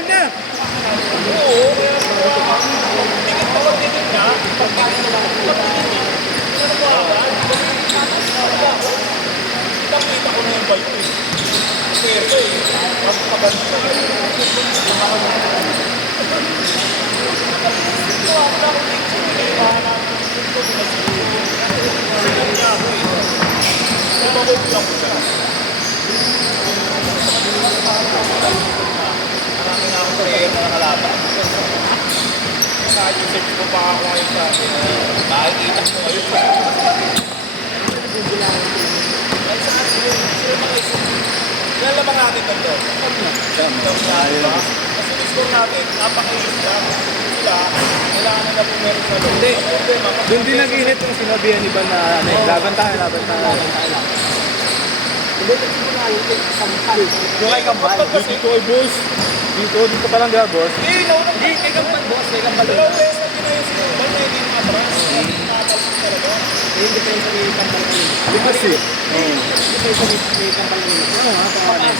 Ayan na! Oo, kaya tingin pa ko tingin niya. Nakita ko na yung bayo eh. Pero eh, magpaganda. Lumabog lang ko siya. Marami na akong prayer na nakalaban. Naka-usage ko pa ako ngayon sa akin. Nakikita ko ngayon. Lalabang natin ito. Kasi score natin, napaka-easy lang. Sila, kailangan nila po meron sa loob. Hindi. Doon din nag-init yung sinabihan ni Ban na ano, laban tayo. Hindi, kasi mo nga yung kampal. Yung kay Kambal. Dito ay boss. Dito pa lang ga boss. Eh, naunang Hindi, kay kampal boss, kay kampal. dalawang beses na ginayon si Kumbal na hindi nakatras. Nakatalsik talaga. Yung depensa ni kampal ko yun. Lipas eh. Depensa ni kampal ko yun. Ano nga, pangalan?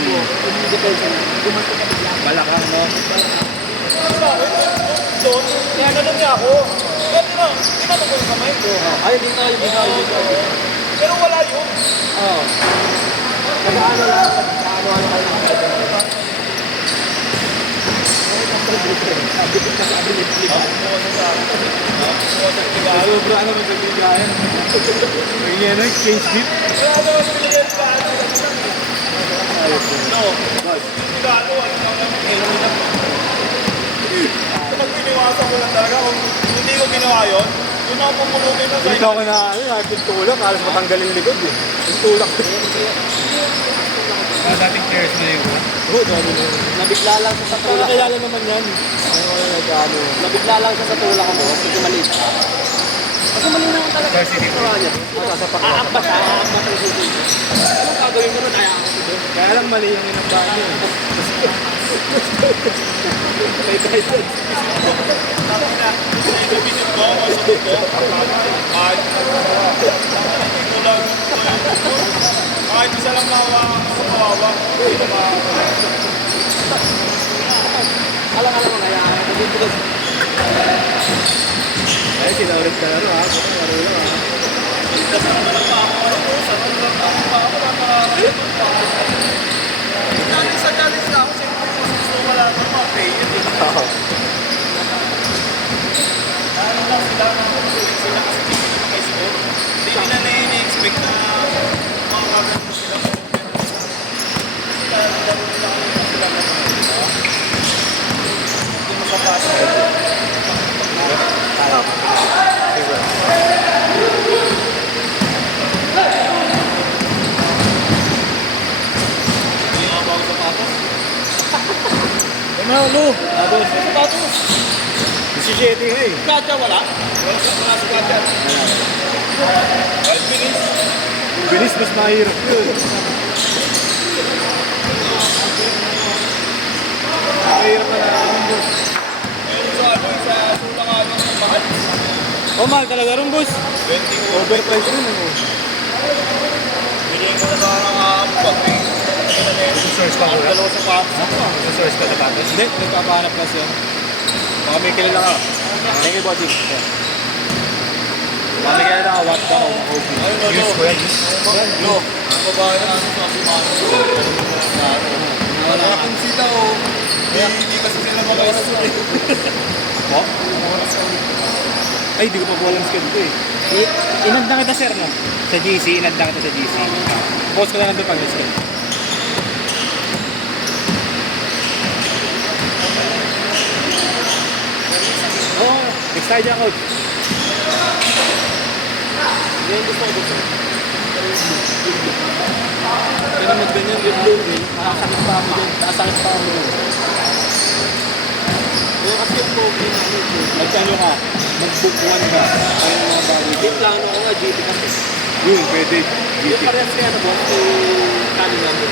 Yung depensa niya, gumanto ka bigla. Balakang mo. Doon, tinanong niya ako. Kaya tinanong ko yung kamay ko. Ay, hindi tayo. Pero wala yun. Oo. Nag-ano lang, nag-ano kayo nakakita. Sobra ano mo sa bigayan. May yan change beat. Wala naman pinigyan sa ano. No. Sigado, ano naman, helmet na po. Kapag piniwasan ko lang talaga, kung hindi ko ginawa yun, yun ako pumulukin na Dito ako na ano, tulak. Alas matanggal yung likod eh. Tulak. Dating players na yun. Oo, dami na yun. Nabigla lang siya sa tulak. Nakakilala naman yan. Nabigla lang siya sa tulak ko, kasi maliit. Kasi mali naman talaga Darcy yung ginawa niya. Aakbas ang susunod. Anong gagawin mo nun? Ay, ako ko doon. Kaya lang mali yung inambahan niya eh. May guidance. Tapos na, sinabitin ko, masagot ko, kahit kahit isa lang mahawakan ko sa kawawa, hindi na Alang-alang mga yan. Ay, sila ulit na ano ha. Laro lang ha. Challenge na ako, siyempre gusto ko wala ng mga player. Ano lang sila kasi kay siguro. Hindi nila na-expect na makakagano sila. Hindi makapasok. Hindi nga bago sapatos. Ano, Lu? Tapos. Sapatos! 17 nga eh. Katya wala? Wala si Katya. 5 minutes. Bilis, mas mahirap yun. Mahirap na lang, boss. Meron sa ano, sa sulangan ng mahal. Oh, mahal talaga rin, boss. 20 Overprice rin, ano? Binigyan ko na sa pag Source ka ang dalawa sa paps. Source ka sapatos? Hindi, nagpapahanap kasi yan. Baka may kilala ka. Thank you, buddy. Baka may kilala ka, what daw, Kobe. Use ko yan, use. No, ang babae na ano sa Shimano. Wala kung sila o hindi kasi sila makasusunod. Oh? Ay, di ko pa buwalang schedule ko eh. Inad na kita, sir, no? Sa GC, inad na kita sa GC. Post ko na nandun pag schedule. Oh, next tayo dyan, coach. Yan gusto ko gusto. Pero magganyan yung blue, eh. Nakasakit pa ako dyan. Nakasakit pa ako dyan. Yung kasi yung pogi na ano yun. Magkano ka? Mag-book one ka. Ay, mga bago. Yung plano ko nga, GT kasi. Yun, pwede. Yung parehas kaya na boss, yung kanin namin.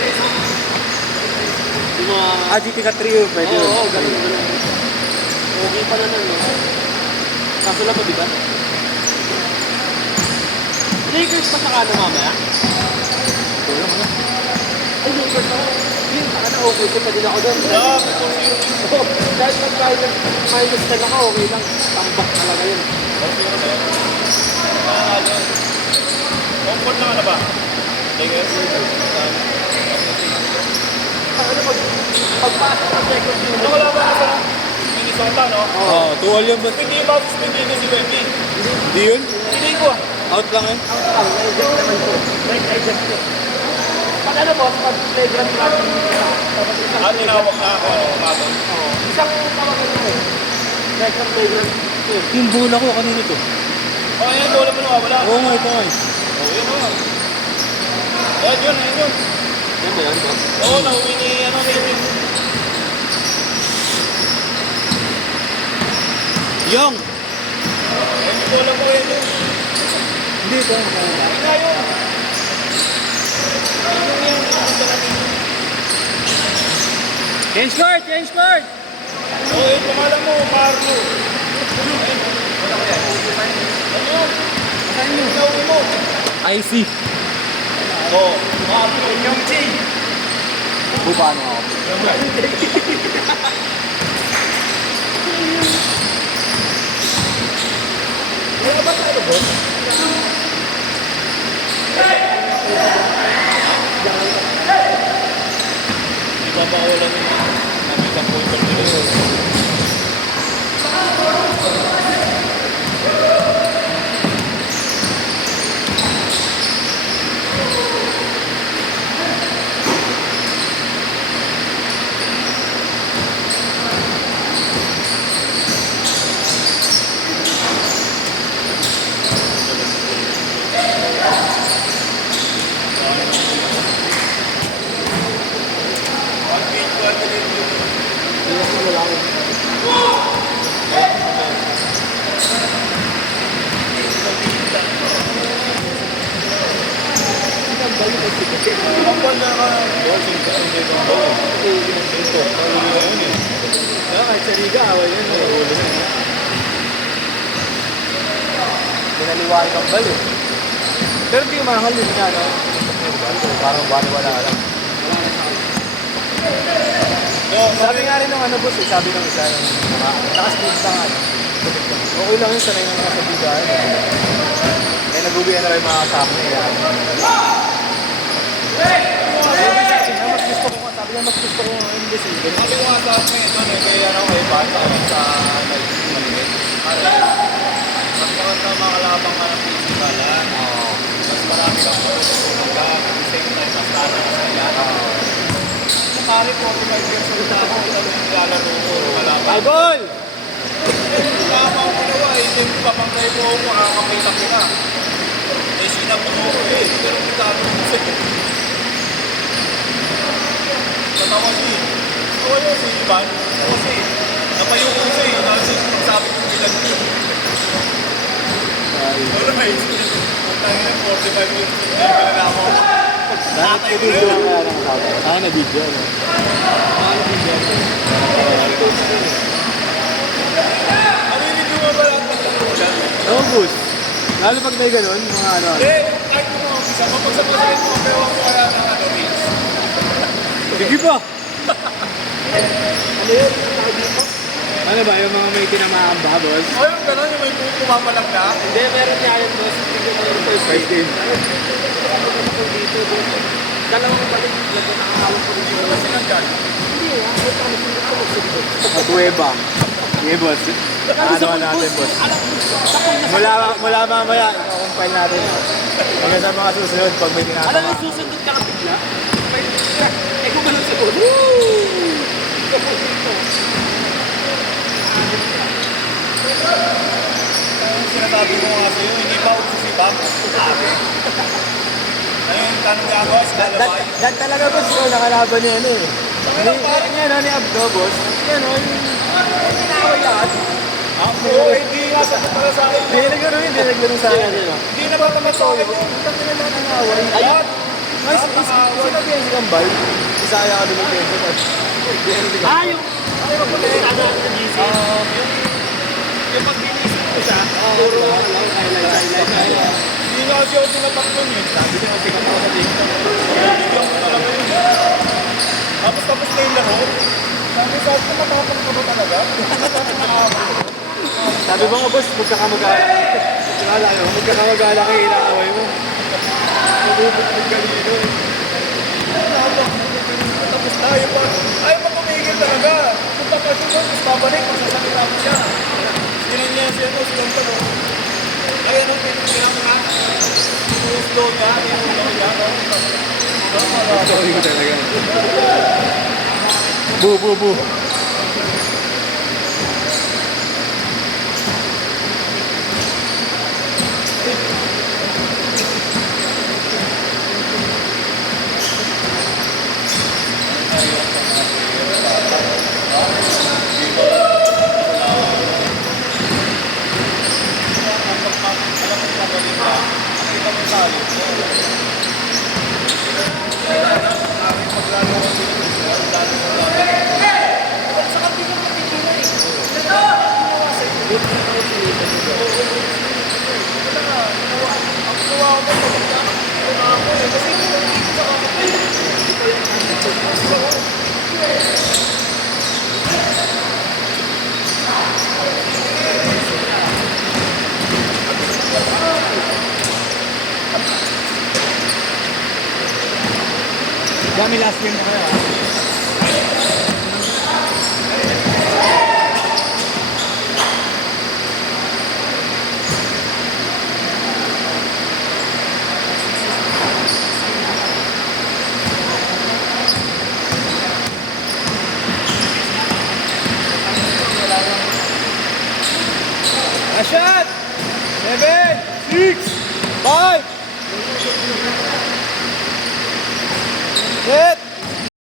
Yung mga... Ah, GT ka 3 yun, pwede. Oo, ganun. Okay pa na nun, no? Kaso lang ba, di ba? Lakers pa sa kano mamaya? Ito lang, ano? Ay, Lakers pa. Yun, sa kano? okay, pa din ako doon. Yeah, before zero. Oo, kahit minus 10 ako, okay lang. Tambak talaga yun. Comfort lang ano ba? Like, Ano pagpasok ng second unit? ano wala ba ka sa Minnesota, no? Oo, 2-all yun ba? Hindi ba suspended si Wemby? Hindi yun? Hindi ko. Out lang yun? Ang na-eject naman ko. Na-eject ko. Pag ano boss, pag playground traffic, Ah, tinawag na ako, ano, umagon. isang tawagan na rin. Second playground. Yung bola ko, kanino to? Oh, yan, bola mo nawawala. Oo nga, ito nga. Oh, yun, oh. Yan, yun, yan, yun. Yan ba yan, boss? Oo, nauwi ni, ano, Wemby. Yung! Yan, bola mo rin yun. Hindi ito. Hindi na yun. Change court! Change court! Oo, yung pangalan mo, Marlo. Ano yun? Saan yung nauwi mo? I see. Oo, Marlo. Yung G. Bubano ako. Ano ba tayo, boss? Di ba bakawalan yung namin sa pointer nila? Ang wala ka. Kahit sa Liga, away yan. Nahuli na. Pinaliwari kang bal eh. Pero hindi mahal yun nga, no? Parang wala lang. Sabi nga rin ng ano boss, sabi ng isa ng mga naka-speed pa nga. Okay lang yun, sanay ng mga sa bigaan. Eh, nagubihan na rin mga kasama niya. Mas gusto ko, sabi niya mas gusto ko yung decision. Sabi ko nga sa akin, ito na kay ano, kay Bata sa nag-maliit. Mas maganda makalabang ka ng physical, ha? Mas marami kang matutulog ka. At the same time, mas lalo ka sa kaya. Pare, 45 years old na ako, kita mo yung nilalaro ko. Wala pa. Ay, goal! Tama ko nawa, hindi mo papangkay mo ako, makakapita ko na. Eh, sinapuno ko eh, pero kitado ko sa'yo. Tatawa siya eh. Tawa yun si Ivan. Kasi, napayo ko siya eh. Nasa sabi ko bilang ko. Alright. Ang tayo na 45 years old na pinalama ko. Tatay ko na yun. Ah, na-video. No? Ang hindi mo ba lahat ng kapulan? Oo, boss. Lalo pag may ganun, mga ano. Eh, kahit mo mga bisa, mapagsapasalit mo, pero ako wala ng ano, race. Sige pa! Ano yun? Nakadito? Ano ba, yung mga may tinamaan ba, boss? O yung gano'n, yung may pumapalag na. Hindi, meron niya yun boss. Hindi ko meron first First game. dito. Dalawang balik, nakakawag ko dito. Kasi nandyan. Hindi, ay kami sila ako magsugod. Matuweba. Sige, boss. Ano natin, boss? Mula mamaya, i-compile natin. Hanggang sa mga susunod pag may Alam tinatama. mo, susundot ka kapigla? Eh, kung ganun siguro. Woo! Yung sinasabi ko nga sa'yo, hindi pa ako susibak. Ayun, tanong niya ako, is lalabay. Dat talaga, boss, ikaw nakalaban ni ano eh. Ni Abdo, boss. Yan o, yung tinawag lahat. Ako, hindi nga sa para sa akin. Hindi naglaro sa akin. Hindi na ba naman sa akin yun? Tapos na lang ang away. Ayun! Mas, sino kaya si Kambal? Isaya ka doon ng peso. Yung ano sa GC. Yung pag binisip ko siya, Puro highlight. hindi na kasi ako sinapak nun eh. Sabi niya kasi kapag sa dito. Bigyan ko talaga yun. Tapos matapang ko ba talaga? Sabi mo nga, boss, magkakamag-alak. Magkakamag-alak kayo, inaaway mo. Mabubukod ka dito. Tapos ayaw pa tumigil talaga. Punta pa siya doon, tapos babalik, masasakita mo siya. Sinan niya siya to, sinan pa no. Ay, anong pinagkailang nga? Slow niya, slow niya. Sorry ko talaga. Bu. Dami last game na kayo ah. A shot! 7, 6, 5,